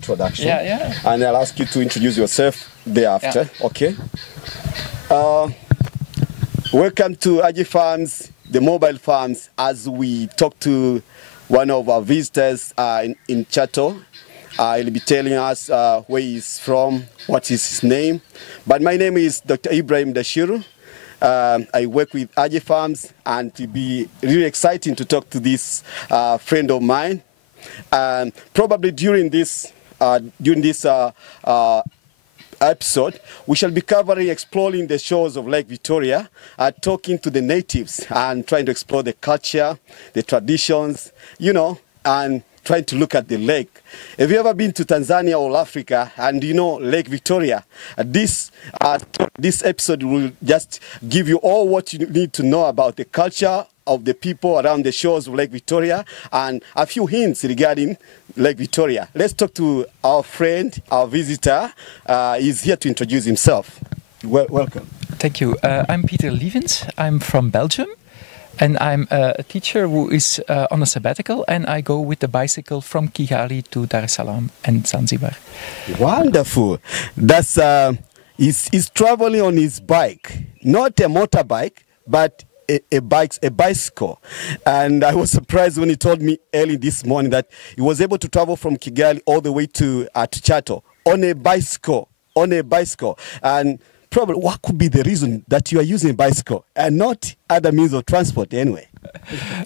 introduction. Yeah. And I'll ask you to introduce yourself thereafter. Yeah. Okay. Welcome to Aji Farms, the mobile farms, as we talk to one of our visitors in Chato. He'll be telling us where he's from, what is his name. But my name is Dr. Ibrahim Dashiru. I work with Aji Farms, and it'll be really exciting to talk to this friend of mine. Probably during this episode, we shall be exploring the shores of Lake Victoria, talking to the natives and trying to explore the culture, the traditions, and trying to look at the lake. Have you ever been to Tanzania or Africa and you know Lake Victoria? This episode will just give you all what you need to know about the culture of the people around the shores of Lake Victoria and a few hints regarding Lake Victoria. Let's talk to our friend, our visitor. He's here to introduce himself. Welcome. Thank you. I'm Peter Lievens. I'm from Belgium. And I'm a teacher who is on a sabbatical, and I go with the bicycle from Kigali to Dar es Salaam and Zanzibar. Wonderful. That's he's traveling on his bike, not a motorbike, but a bicycle. And I was surprised when he told me early this morning that he was able to travel from Kigali all the way to Chato on a bicycle. And probably, what could be the reason that you are using a bicycle and not other means of transport anyway?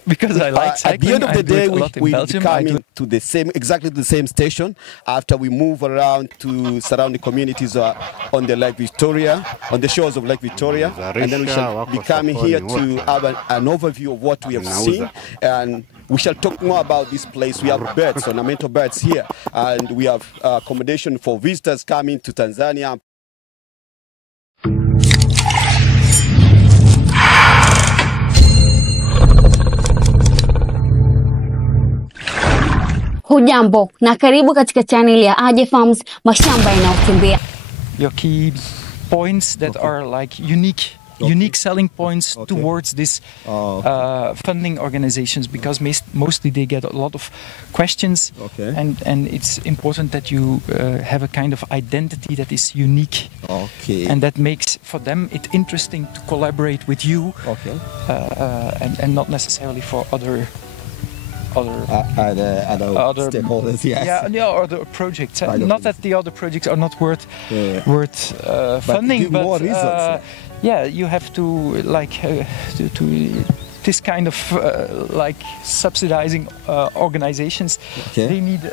Because I like cycling. At the end of the day, we come to exactly the same station after we move around to surrounding communities on the Lake Victoria, on the shores of Lake Victoria, and then we shall be coming here to have an overview of what we have seen, and we shall talk more about this place. We have birds, ornamental birds here, and we have accommodation for visitors coming to Tanzania. Hujambo na karibu katika channel ya Aji Farms, mashamba yanayokimbia. Your key points that are like unique selling points towards this funding organizations, because mostly they get a lot of questions, and it's important that you have a kind of identity that is unique, and that makes for them it interesting to collaborate with you, and not necessarily for other stakeholders, other projects. Not that the other projects are not worth funding, but more reasons. You have to to this kind of subsidizing organizations. They need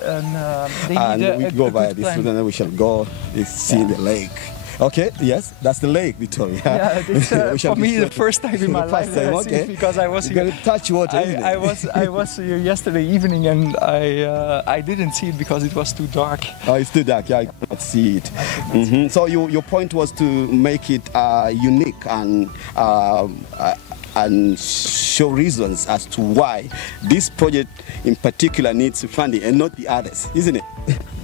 we go by this route, and then we shall go see the lake. Okay, yes, that's the lake, Victoria. Yeah, it's for me the first time in my life. Because I was here. To touch water. I was here yesterday evening, and I didn't see it because it was too dark. Oh, it's too dark. Yeah, I cannot see it. So your point was to make it unique and show reasons as to why this project in particular needs funding and not the others, isn't it?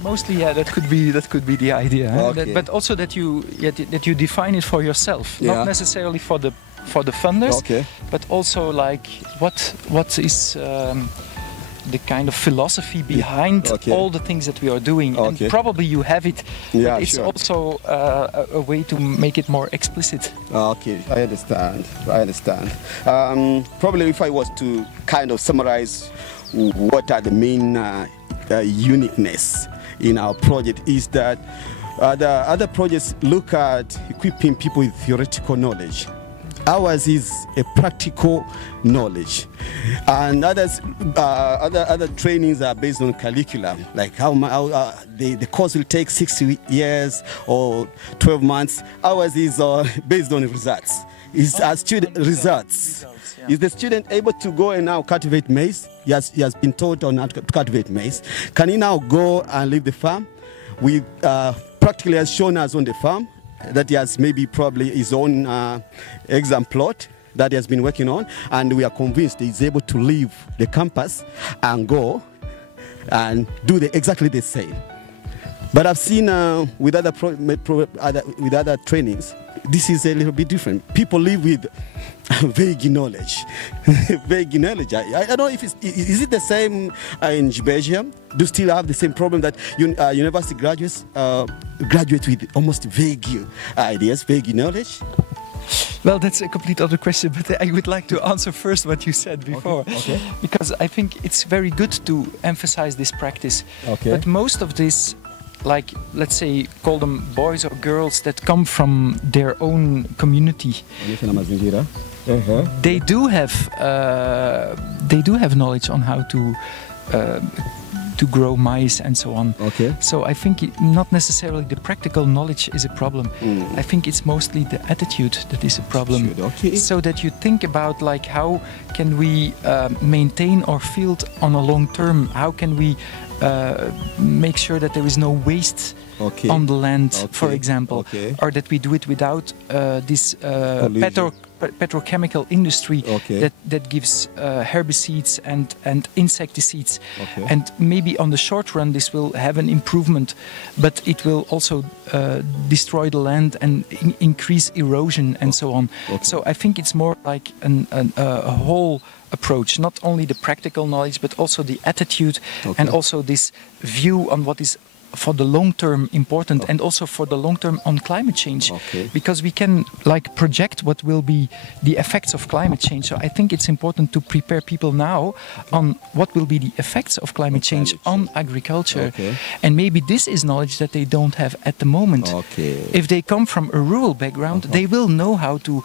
Mostly, that could be the idea. But also that you define it for yourself, not necessarily for the funders, but also like what is the kind of philosophy behind all the things that we are doing. And probably you have it, but it's also a way to make it more explicit. Okay, I understand. Probably if I was to kind of summarize what are the main uniqueness in our project is that other projects look at equipping people with theoretical knowledge. Ours is a practical knowledge, and other trainings are based on curriculum, like how the course will take 6 years or 12 months. Ours is based on results. It's student results. Is the student able to go and now cultivate maize? He has been taught on how to cultivate maize. Can he now go and leave the farm? We practically has shown us on the farm that he has probably his own exam plot that he has been working on, and we are convinced he's able to leave the campus and go and do exactly the same. But I've seen with other trainings, this is a little bit different. People live with vague knowledge. Vague knowledge. I don't know if is it the same in Belgium? Do you still have the same problem that university graduates graduate with almost vague ideas, vague knowledge? Well, that's a complete other question, but I would like to answer first what you said before. Okay. Because I think it's very good to emphasize this practice. Okay. But most of this, like, let's say, call them boys or girls that come from their own community, they do have knowledge on how to grow maize and so on. Okay. So I think not necessarily the practical knowledge is a problem. I think it's mostly the attitude that is a problem. Okay. So that you think about, like, how can we maintain our field on a long term? How can we make sure that there is no waste on the land, for example, or that we do it without this petrochemical industry that gives herbicides and insecticides. And maybe on the short run this will have an improvement, but it will also destroy the land and increase erosion and so on. So I think it's more like a whole approach, not only the practical knowledge but also the attitude and also this view on what is for the long term important and also for the long term on climate change, because we can like project what will be the effects of climate change. So I think it's important to prepare people now on what will be the effects of climate change on agriculture, and maybe this is knowledge that they don't have at the moment. If they come from a rural background, they will know how to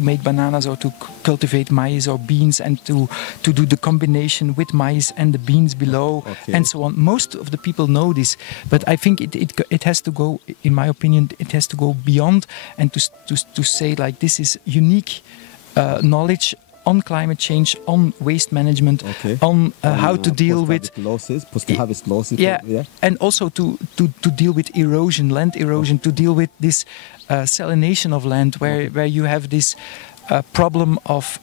make bananas or to cultivate maize or beans and to do the combination with maize and the beans below and so on. Most of the people know this, but I think it has to go, in my opinion, it has to go beyond and to say like this is unique knowledge on climate change, on waste management, on how to deal with post-harvest losses, and also to deal with erosion, land erosion, to deal with this salination of land, where you have this problem of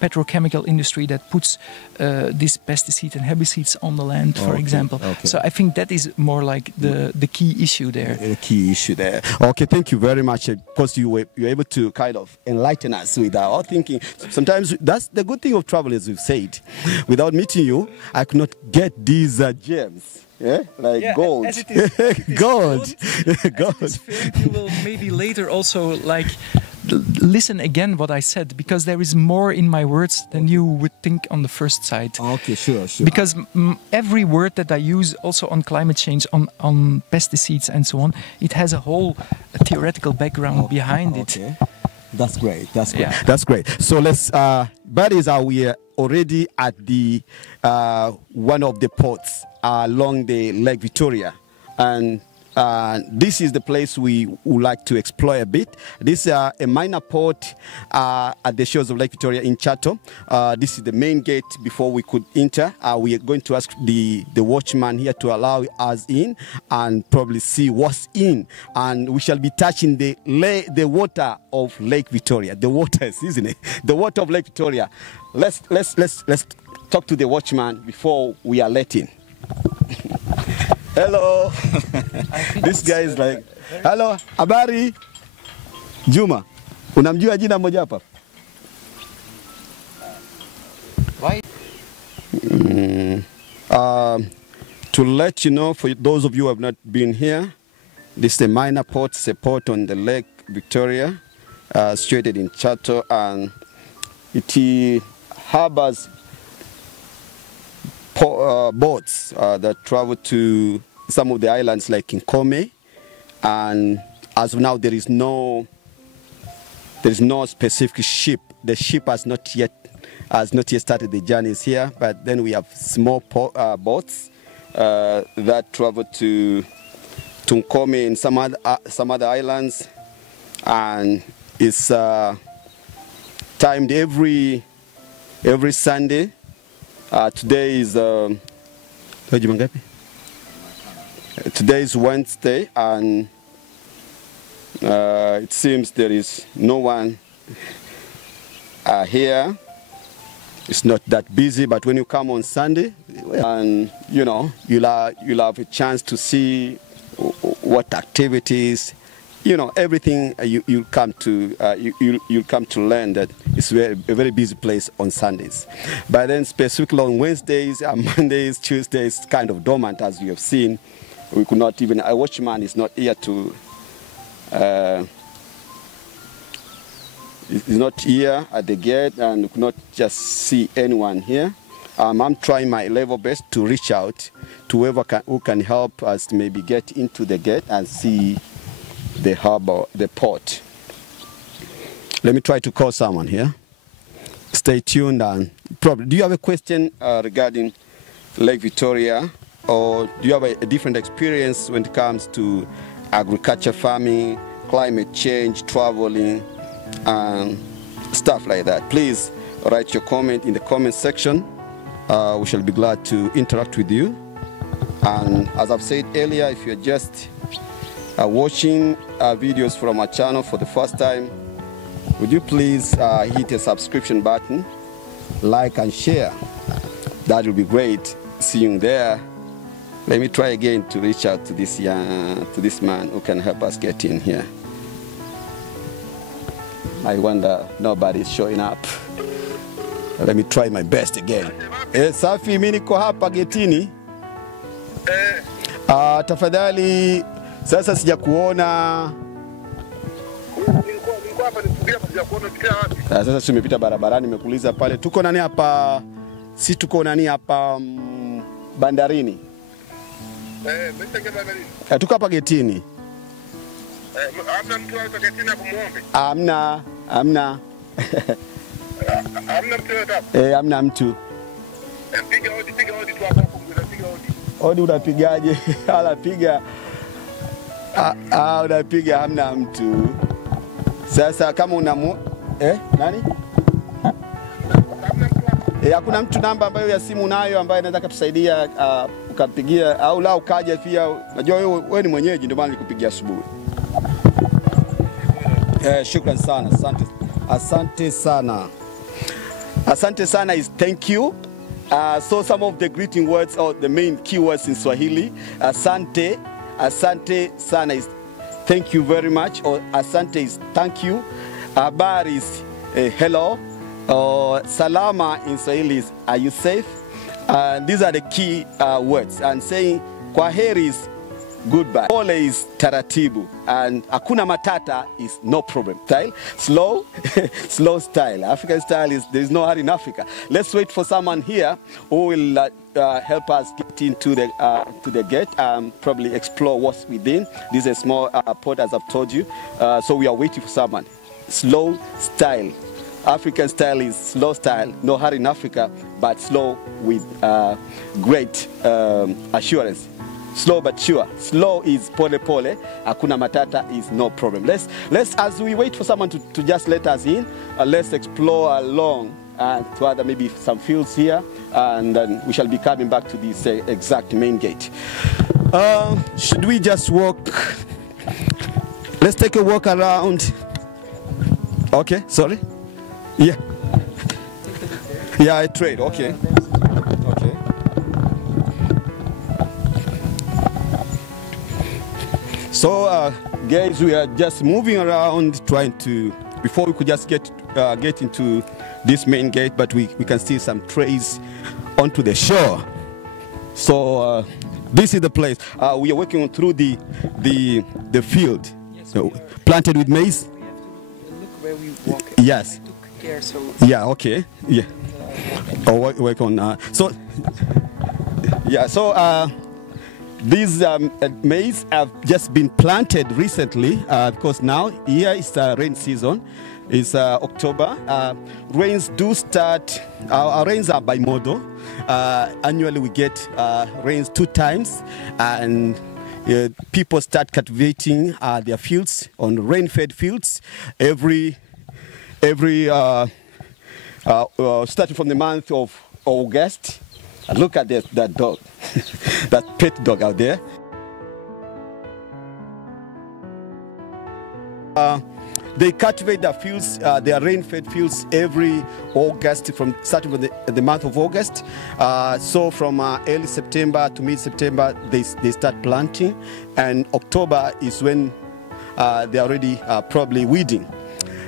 petrochemical industry that puts these pesticides and herbicides on the land, for example. So I think that is more like the key issue there. The key issue there. Okay, thank you very much. Because you were able to kind of enlighten us with our thinking. Sometimes that's the good thing of travel, as we've said. Without meeting you, I could not get these gems. Gold. As it is, gold. Gold. As it is filmed, you will maybe later also like listen again what I said, because there is more in my words than you would think on the first sight. Okay, sure. Because every word that I use also on climate change, on pesticides and so on, it has a whole theoretical background behind it. That's great. That's great. So let's, buddies, we are already at the one of the ports along the Lake Victoria, and this is the place we would like to explore a bit. This is a minor port at the shores of Lake Victoria in Chato. This is the main gate before we could enter. We are going to ask the watchman here to allow us in and probably see what's in. And we shall be touching the water of Lake Victoria. The waters, isn't it? The water of Lake Victoria. Let's talk to the watchman before we are let in. Hello. This guy is like, hello, habari. Juma, unamjua jina moja hapa? Why? To let you know, for those of you who have not been here, this is a minor port. It's a port on the Lake Victoria, situated in Chato, and it harbors boats that travel to some of the islands like Nkome, and as of now there is no specific ship. The ship has not yet started the journeys here, but then we have small boats that travel to Nkome and some other islands, and it's timed every Sunday. Today is today is Wednesday, and it seems there is no one here. It's not that busy, but when you come on Sunday, and you'll have a chance to see what activities you know, everything you'll come to learn that it's a very busy place on Sundays. But then specifically on Wednesdays, Mondays, Tuesdays, kind of dormant, as you have seen. We could not even, a watchman is not here to, is not here at the gate, and we could not just see anyone here. I'm trying my level best to reach out to whoever who can help us to maybe get into the gate and see the harbor, the port. Let me try to call someone here. Stay tuned. And probably, do you have a question regarding Lake Victoria, or do you have a different experience when it comes to agriculture, farming, climate change, traveling, and stuff like that? Please write your comment in the comment section. We shall be glad to interact with you. And as I've said earlier, if you're just watching videos from our channel for the first time, would you please hit a subscription button, like and share? That will be great. See you there. Let me try again to reach out to this man who can help us get in here. I wonder nobody's showing up. Let me try my best again. Safi, mimi niko hapa getini. Tafadhali, sasa sija kuona. Sasa tumepita barabarani, nimekuuliza pale. Tuko nani hapa? Si tuko nani hapa bandarini? Tuko hapa getini. Hamna mtu hapa getini hapo muombe? Hamna. Hamna mtu hapa? Hamna mtu. Piga hodi tu hapo, unapiga hodi. Hodi unapigaje? Hala piga. Unapiga, hamna mtu. Sasa kama nani? Hakuna mtu namba ambayo ya simu nayo ambaye anaweza kutusaidia ukapigia, au la ukaja pia. Najua wewe ni mwenyeji, ndio maana nikupigia asubuhi. Shukran sana. Asante sana. Asante sana is thank you. So some of the greeting words or the main keywords in Swahili. Asante sana is thank you very much, or asante is thank you. Habari is hello, or salama in Swahili is are you safe? These are the key words. And saying kwaheri is goodbye. Pole is taratibu, and hakuna matata is no problem. Style, slow, slow style. African style is there is no hurry in Africa. Let's wait for someone here who will help us get into the to the gate and probably explore what's within. This is a small port, as I've told you. So we are waiting for someone. Slow style. African style is slow style, no hurry in Africa, but slow with great assurance. Slow but sure. Slow is pole pole. Hakuna matata is no problem. Let's as we wait for someone to just let us in, let's explore along to other maybe some fields here, and then we shall be coming back to this exact main gate. Should we just walk? Let's take a walk around. Okay, sorry. Yeah. Yeah, I trade. Okay. Okay. So, guys, we are just moving around, trying to, before we could just get into this main gate, but we can see some trays onto the shore. So, this is the place. We are working through the field, yes, planted with maize. We have to look where we walk. Yes. I took care, so. Yeah. Okay. Yeah. Work on. So. Yeah. So. These maize have just been planted recently because now here is the rain season. It's October. Rains do start. Our rains are bimodal. Annually we get rains 2 times, and people start cultivating their fields on rain-fed fields every starting from the month of August. And look at that dog, that pet dog out there. They cultivate their fields, their rain-fed fields every August, starting from the month of August. So from early September to mid-September, they start planting, and October is when they're already probably weeding.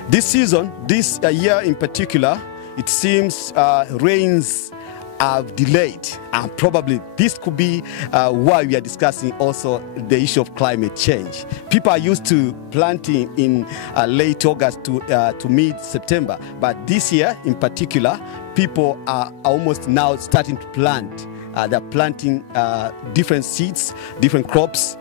This season, this year in particular, it seems rains have delayed, and probably this could be why we are discussing also the issue of climate change. People are used to planting in late August to mid-September, but this year in particular, people are almost now starting to plant. They're planting different seeds, different crops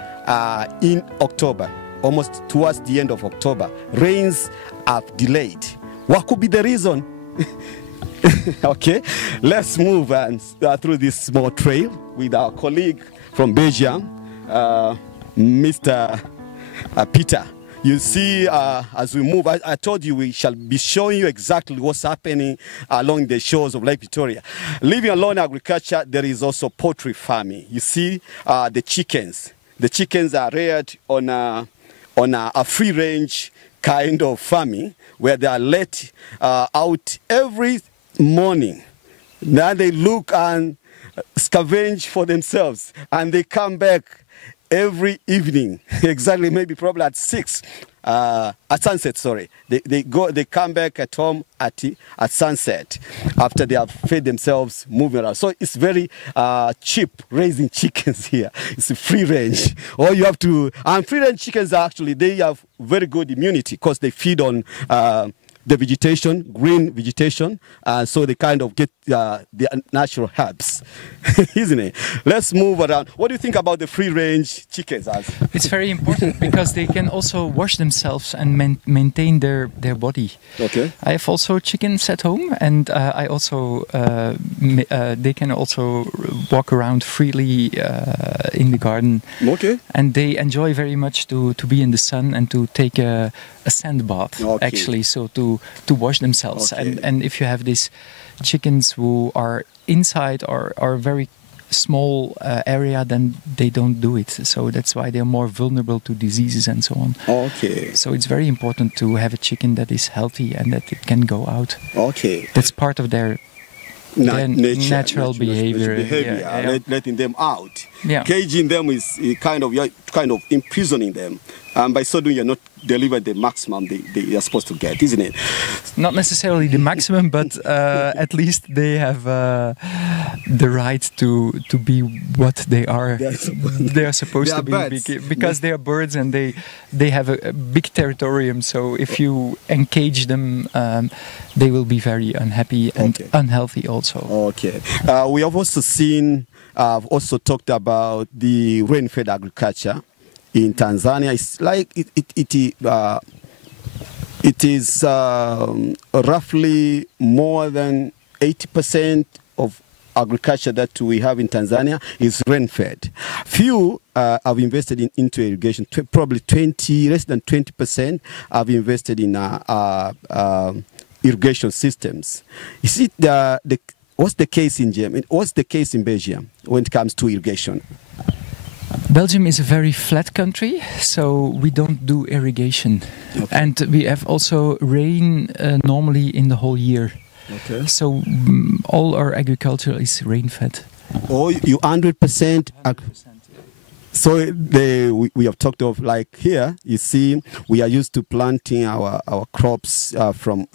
in October, almost towards the end of October. Rains have delayed. What could be the reason? Okay, let's move through this small trail with our colleague from Belgium, Mr. Peter. You see, as we move, I told you we shall be showing you exactly what's happening along the shores of Lake Victoria. Leaving alone agriculture, there is also poultry farming. You see the chickens. The chickens are reared on a free-range kind of farming where they are let out every morning. Now they look and scavenge for themselves, and they come back every evening, exactly, maybe probably at 6, at sunset, sorry. They come back at home at sunset after they have fed themselves, moving around. So it's very cheap raising chickens here. It's a free range. All you have to, and free range chickens actually, they have very good immunity because they feed on the vegetation, green vegetation, so they kind of get the natural herbs, isn't it? Let's move around. What do you think about the free-range chickens? It's very important because they can also wash themselves and maintain their body. Okay. I have also chickens at home, and I also they can also walk around freely in the garden. Okay. And they enjoy very much to be in the sun and to take a sand bath, okay. actually, so to wash themselves. Okay. And if you have these chickens who are inside or are very small area, then they don't do it. So that's why they're more vulnerable to diseases and so on. Okay. So it's very important to have a chicken that is healthy and that it can go out. Okay. That's part of their natural behavior. Yeah. Letting them out. Yeah. Caging them is kind of imprisoning them. By so doing, you're not delivering the maximum they are supposed to get, isn't it? Not necessarily the maximum, but at least they have the right to be what they are. They are supposed to be because they are birds and they have a big territorium. So if you engage them, they will be very unhappy and unhealthy also. Okay. We have also seen, also talked about the rain-fed agriculture in Tanzania. It's like it is roughly more than 80% of agriculture that we have in Tanzania is rain-fed. Few have invested into irrigation. Probably less than 20% have invested in irrigation systems. Is it what's the case in Germany? What's the case in Belgium when it comes to irrigation? Belgium is a very flat country, so we don't do irrigation. Okay. And we have also rain normally in the whole year. Okay. So all our agriculture is rain-fed. Oh, you 100%? 100%. So we have talked of, like here, you see, we are used to planting our crops from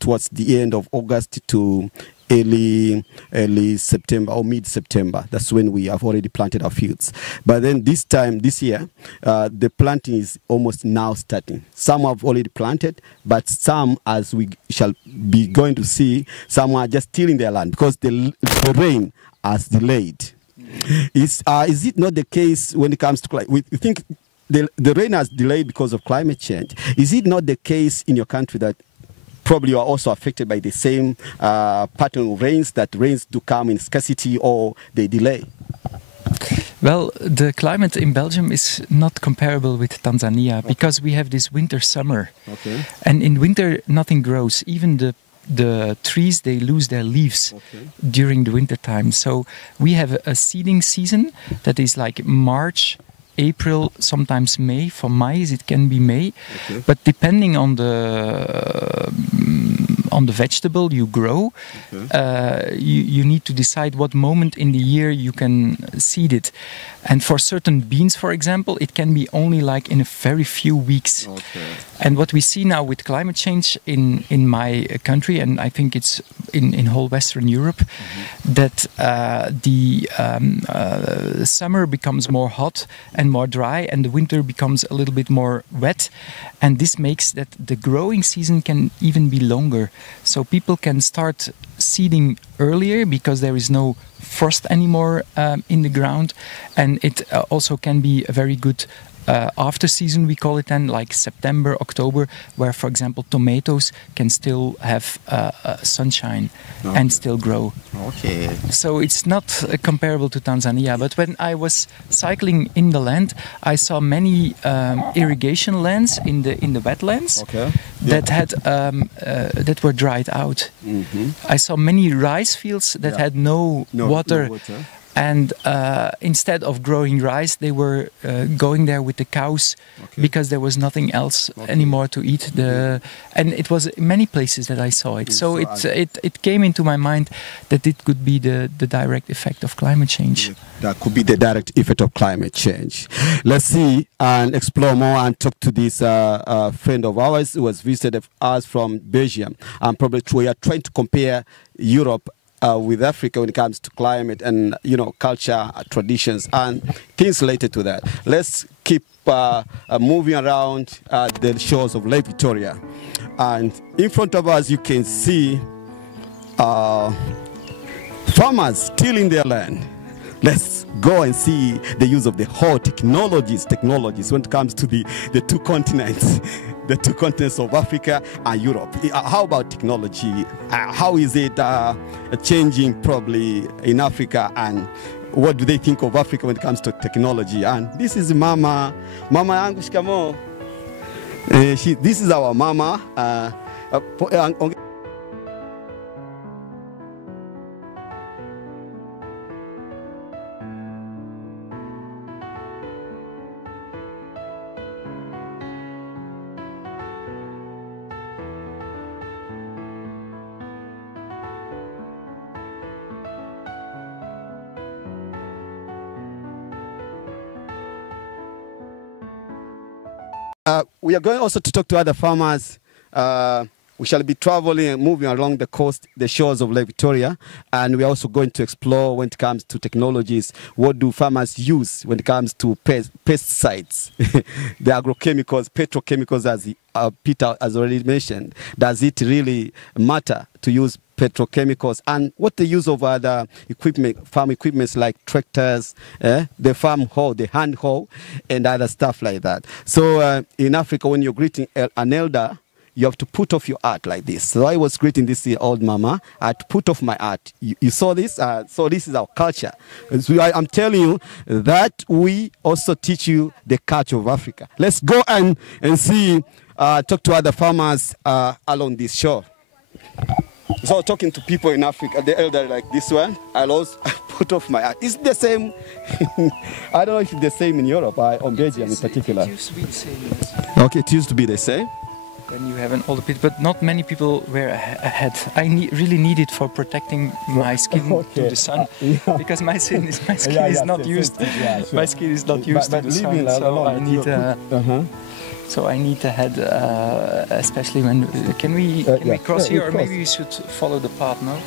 towards the end of August to early September or mid-September. That's when we have already planted our fields. But then this year, the planting is almost now starting. Some have already planted, but some, as we shall be going to see, some are just tilling their land because the rain has delayed. Is it not the case when it comes to climate? We think the rain has delayed because of climate change. Is it not the case in your country that probably you are also affected by the same pattern of rains, that rains do come in scarcity or they delay? Well, the climate in Belgium is not comparable with Tanzania because we have this winter-summer. Okay. And in winter, nothing grows. Even the trees, they lose their leaves during the winter time. So we have a seeding season that is like March, April, sometimes May. For maize, it can be May. Okay. But depending on on the vegetable you grow. You need to decide what moment in the year you can seed it. And for certain beans, for example, it can be only like in a very few weeks. And what we see now with climate change in my country, and I think it's in whole Western Europe, that the summer becomes more hot and more dry, and the winter becomes a little bit more wet. And this makes that the growing season can even be longer. So people can start seeding earlier because there is no frost anymore in the ground, and it also can be a very good after season, we call it then, like September, October, where, for example, tomatoes can still have sunshine and still grow. So it's not comparable to Tanzania. But when I was cycling in the land, I saw many irrigation lands in the wetlands that had that were dried out. I saw many rice fields that had no water. And instead of growing rice, they were going there with the cows because there was nothing else anymore to eat. And it was in many places that I saw it. So it came into my mind that it could be the direct effect of climate change. That could be the direct effect of climate change. Let's see and explore more and talk to this friend of ours who has visited us from Belgium. And probably we are trying to compare Europe with Africa when it comes to climate and, you know, culture, traditions, and things related to that. Let's keep moving around the shores of Lake Victoria. And in front of us, you can see farmers tilling their land. Let's go and see the use of the whole technologies when it comes to the two continents. The two continents of Africa and Europe. How about technology? How is it changing probably in Africa, and what do they think of Africa when it comes to technology? And this is Mama yangu shikamo. This is our Mama. We are going also to talk to other farmers. We shall be traveling and moving along the coast, the shores of Lake Victoria, and we are also going to explore when it comes to technologies. What do farmers use when it comes to pesticides, the agrochemicals, petrochemicals, as Peter has already mentioned? Does it really matter to use petrochemicals, and what the use of other equipment, farm equipments like tractors, the farm hoe, the hand hoe, and other stuff like that? So in Africa, when you're greeting an elder, you have to put off your art like this. So I was greeting this old mama. I had to put off my art. You saw this? So this is our culture. So I'm telling you that we also teach you the culture of Africa. Let's go and see, talk to other farmers along this shore. So talking to people in Africa, the elder like this one, I'll also put off my art. It's the same. I don't know if it's the same in Europe or Belgium in particular. It used to be the same. Okay, it used to be the same. When you have an older pit, but not many people wear a hat. I really need it for protecting my skin to the sun, because my skin is not used. My skin is not used to the sun, so I need. So I need a hat, especially when. Can we cross here, or maybe we should follow the path now?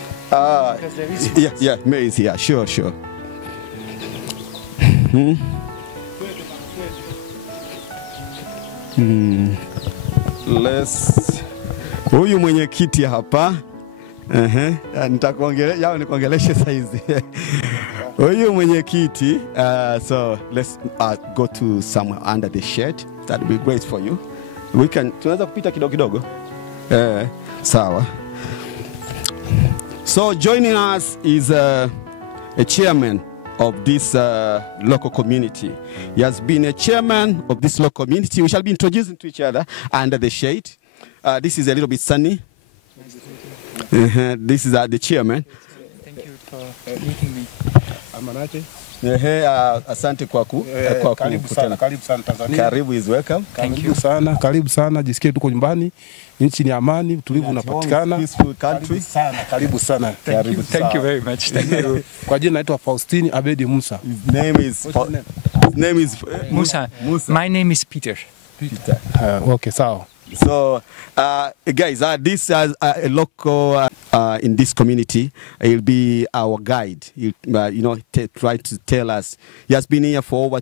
Because there is. Maize. Yeah, sure. Huyu mwenyekiti hapa, nitakuongelesha saizi. Huyu mwenyekiti, so let's go to somewhere under the shade. That would be great for you. Tunaweza kupita kidogo. Sawa. So joining us is a chairman of this local community. He has been a chairman of this local community. We shall be introducing to each other under the shade. This is a little bit sunny. This is the chairman. Thank you for meeting me. Amanache. Asante kwa karibu sana Tanzania. Karibu is welcome. Karibu sana, jisikie tuko nyumbani. Nchi ni amani, utulivu unapatikana. Peaceful country. Karibu sana. Thank you very much. Thank you. Kwa jina naitwa Faustini Abedi Musa. His name is Musa. My name is Peter. Okay, sawa. So, guys, this is a local in this community. He'll be our guide. He'll, try to tell us. He has been here for over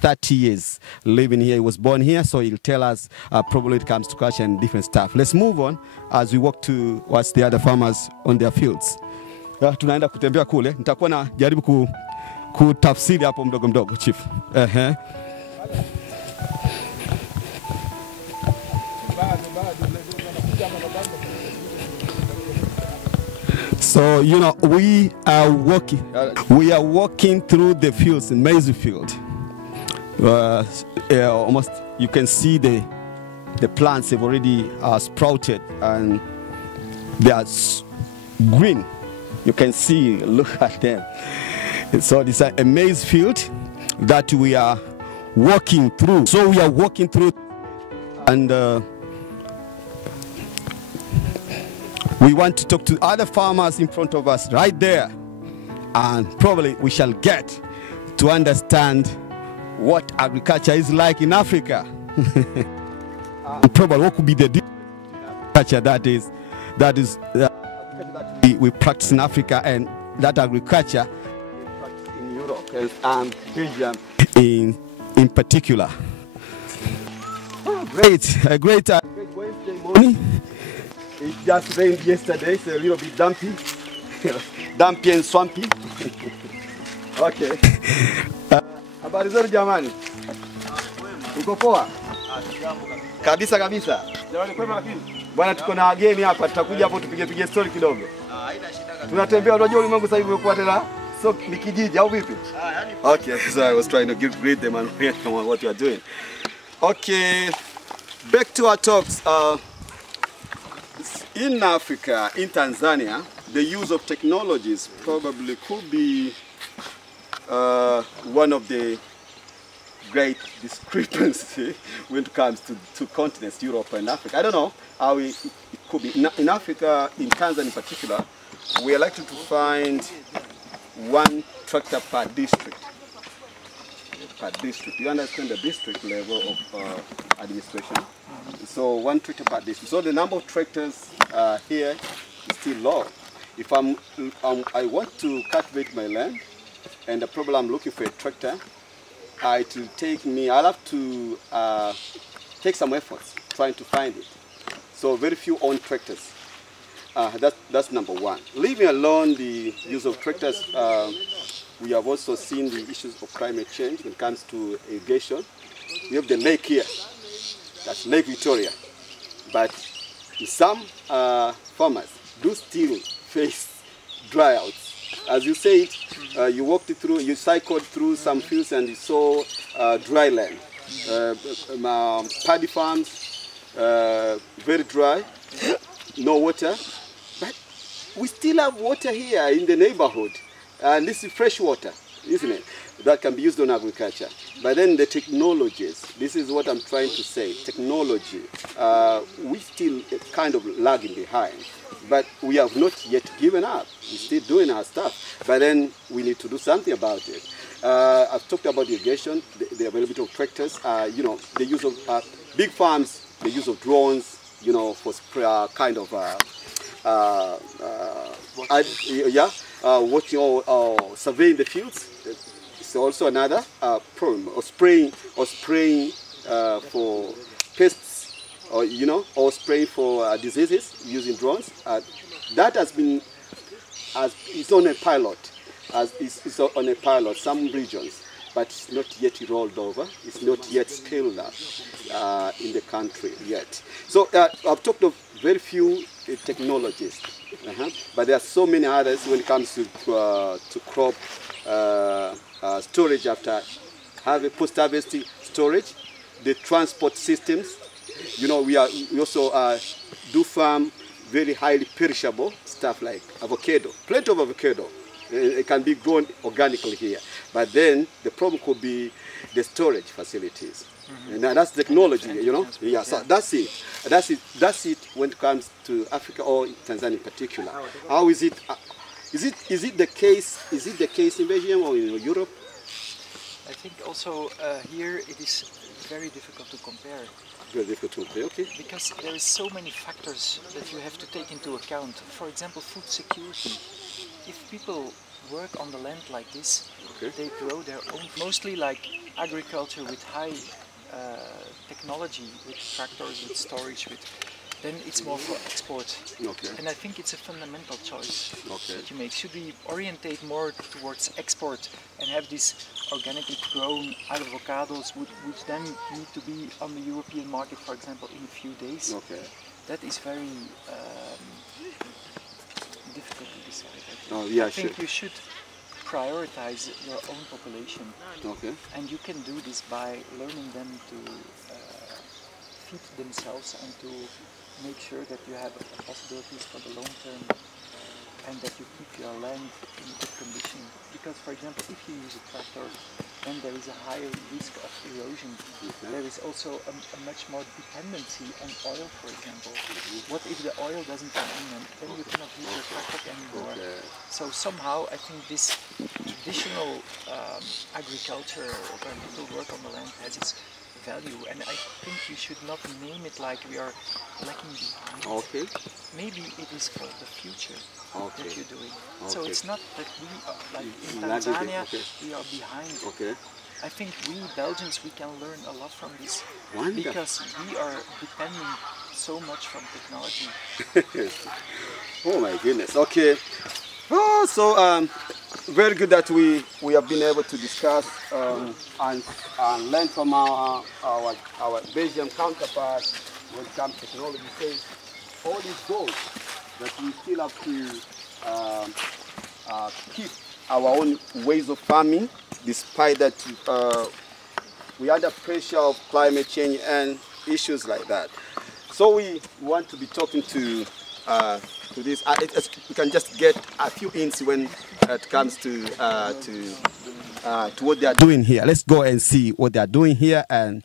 30 years, living here. He was born here, so he'll tell us probably it comes to culture and different stuff. Let's move on as we walk towards the other farmers on their fields. Tunaenda kutembea kule. Nitakuwa na jaribu kutafsiri hapo mdogo mdogo, chief. So, we are walking through the fields in maize field. Almost you can see the plants have already sprouted and they are green. You can see, look at them. So this is a maize field that we are walking through. So we are walking through, and we want to talk to other farmers in front of us right there, and probably we shall get to understand what agriculture is like in Africa. Probably what could be the difference between agriculture that we practice in Africa and that agriculture we practice in Europe and Belgium in particular. Great Wednesday morning. It just rained yesterday, it's a little bit dumpy. Dumpy and swampy. Okay. Habari zenu jamani. Uko poa? Kabisa. Jamani kwema lakini. Bwana tuko na wageni hapa, tutakuja hapo tupige story kidogo. Haina shida kabisa. Tunatembea, unajua ulimwengu sasa hivi umekuwa tena so ni kijiji au vipi? Okay, so I was trying to greet them and what you are doing. Okay. Back to our talks. In Africa, in Tanzania, the use of technologies probably could be one of the great discrepancy when it comes to continents, Europe and Africa. I don't know how it could be. In Africa, in Tanzania in particular, we are likely to find one tractor per district. You understand the district level of administration. So one tractor per district. So the number of tractors here is still low. If I want to cultivate my land, and the problem I'm looking for a tractor, it will take me. I'll have to take some efforts trying to find it. So very few own tractors. That's number one. Leaving alone the use of tractors, we have also seen the issues of climate change when it comes to irrigation. We have the lake here, that's Lake Victoria. But some farmers do still face dryouts. As you said, you cycled through some fields and you saw dry land. Paddy farms, very dry, no water. But we still have water here in the neighborhood. And this is fresh water, isn't it? That can be used on agriculture. But then the technologies, this is what I'm trying to say, technology, we still kind of lagging behind. But we have not yet given up. We're still doing our stuff. But then we need to do something about it. I've talked about irrigation, the availability of tractors, the use of big farms, the use of drones, for kind of watching or surveying the fields. It's also another problem. Or spraying for pests, or spraying for diseases using drones. That it's on a pilot. It's on a pilot. Some regions, but it's not yet rolled over. It's not yet scaled up in the country yet. So I've talked of very few technologies, but there are so many others when it comes to crop storage after post-harvest storage, the transport systems. We also do farm very highly perishable stuff like avocado, plenty of avocado. It can be grown organically here. But then the problem could be the storage facilities. And that's technology, you know. Yeah, so that's it. That's it when it comes to Africa or Tanzania in particular. How is it? Is it the case? Is it the case in Belgium or in Europe? I think also here it is very difficult to compare. Very difficult to compare, okay. Because there is so many factors that you have to take into account. For example, food security. If people work on the land like this, they grow their own, mostly like agriculture with high technology, with tractors, with storage, then it's more for export. And I think it's a fundamental choice that you make. Should we orientate more towards export and have these organically grown avocados, which then need to be on the European market, for example, in a few days? That is very difficult to decide. I think you should prioritize your own population, and you can do this by learning them to feed themselves and to make sure that you have possibilities for the long term and that you keep your land in good condition. Because, for example, if you use a tractor, then there is a higher risk of erosion. There is also a much more dependency on oil, for example. What if the oil doesn't come in, and then you cannot use your tractor anymore? So somehow I think this traditional agriculture where people work on the land has its value, and I think you should not name it like we are lacking behind. Maybe it is for the future that you're doing. So it's not that we are, like in Tanzania, we are behind. I think we Belgians, we can learn a lot from this because we are depending so much from technology. Oh my goodness. Okay. Oh, so very good that we have been able to discuss and learn from our Belgian counterparts when it comes to technology. So all these goals that we still have to keep our own ways of farming, despite that we are under pressure of climate change and issues like that. So we want to be talking to this. We can just get a few hints when it comes to what they are doing here. Let's go and see what they are doing here, and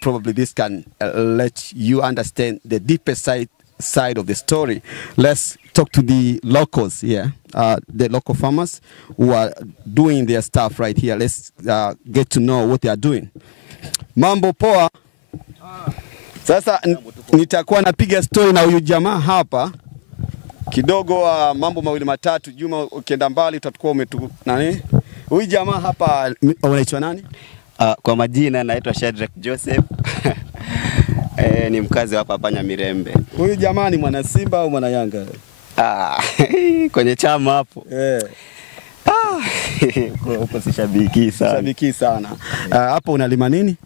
probably this can let you understand the deeper side of the story. Let's talk to the locals here, the local farmers who are doing their stuff right here. Let's get to know what they are doing. Mambo poa. Sasa nitakuwa napiga story na huyu jamaa hapa kidogo, mambo mawili matatu. Juma, ukienda mbali utakuwa nani? Huyu jamaa hapa unaitwa nani? Kwa majina naitwa Shadrack Joseph. Ni mkazi hapa Panya Mirembe. Huyu jamaa ni mwana Simba au mwana Yanga? Kwenye chama hapo. Huko sishabiki sana. Shabiki sana. Hapo unalima nini?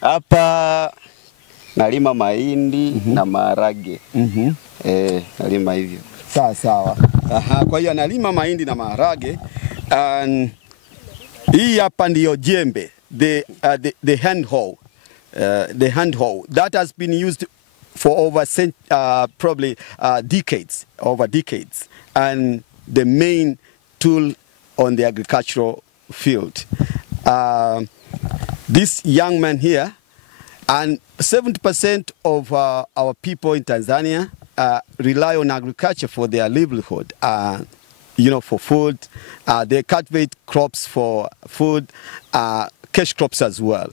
Hapa nalima mahindi na maharage. Nalima hivyo. Sawa sawa. Kwa hiyo analima mahindi na maharage. Hii hapa ndio jembe, the hand hoe. The hand hoe that has been used for over probably decades, and the main tool on the agricultural field. This young man here, and 70% of our people in Tanzania rely on agriculture for their livelihood. You know, for food, they cultivate crops for food, cash crops as well.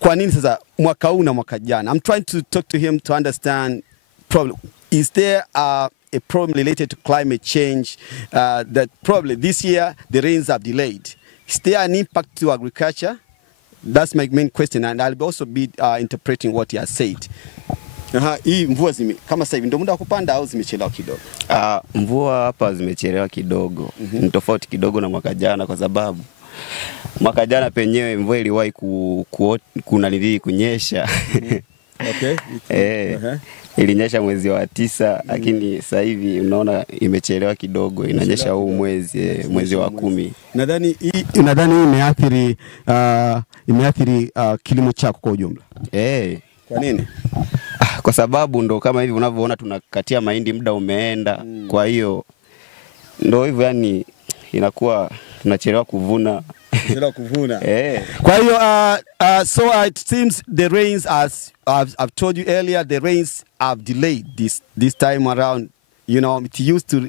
Kwa nini sasa mwaka huu na mwaka jana? I'm trying to talk to him to understand problem. Is there a problem related to climate change that probably this year the rains have delayed? Is there an impact to agriculture? That's my main question, and I'll also be interpreting what he has said. Hii mvua kama sasa hivi ndio muda wa kupanda au zimechelewa kidogo? Mvua hapa zimechelewa kidogo. Ni tofauti kidogo na mwaka jana kwa sababu mwaka jana penyewe mvua iliwahi kunyesha. Ilinyesha mwezi wa 9, lakini sasa hivi unaona imechelewa kidogo, inanyesha huu mwezi wa 10. Nadhani hii imeathiri kilimo chako kwa ujumla. Kwa nini? Kwa sababu ndo kama hivi unavyoona tunakatia mahindi muda umeenda. Kwa hiyo Ndio hivyo yani inakuwa tunachelewa kuvuna. Kwa hiyo so it seems the rains, as I've told you earlier, the rains have delayed this time around. You know, it used to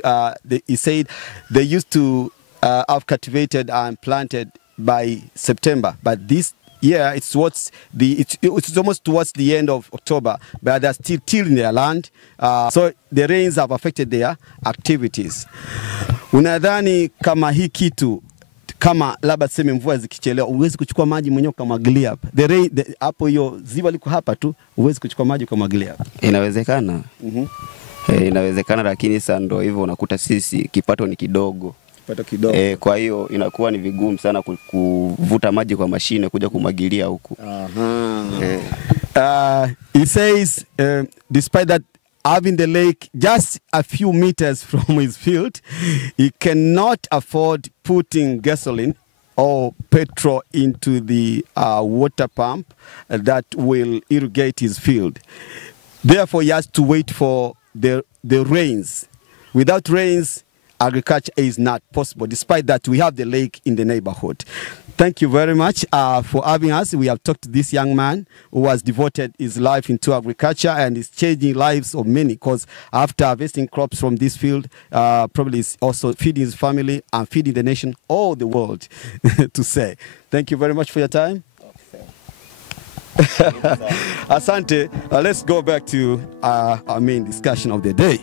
he said they used to have cultivated and planted by September, but this year it's almost towards the end of October, but they're still tilling their land. So the rains have affected their activities. Unadhani kama hii kitu, kama labda tuseme mvua zikichelewa, uwezi kuchukua maji mwenyewe ukamwagilia hapa? Hapo hiyo ziwa liko hapa tu, uwezi kuchukua maji ukamwagilia hapa? Inawezekana. Inawezekana, lakini sasa ndio hivyo unakuta sisi kipato ni kidogo. Kwa hiyo inakuwa ni vigumu sana kuvuta maji kwa mashine kuja kumwagilia huku. He says despite that having the lake just a few meters from his field, he cannot afford putting gasoline or petrol into the water pump that will irrigate his field. Therefore, he has to wait for the rains. Without rains, agriculture is not possible, despite that we have the lake in the neighborhood. Thank you very much for having us. We have talked to this young man who has devoted his life into agriculture and is changing lives of many, because after harvesting crops from this field, probably is also feeding his family and feeding the nation, all the world, to say. Thank you very much for your time. Asante. Let's go back to our main discussion of the day.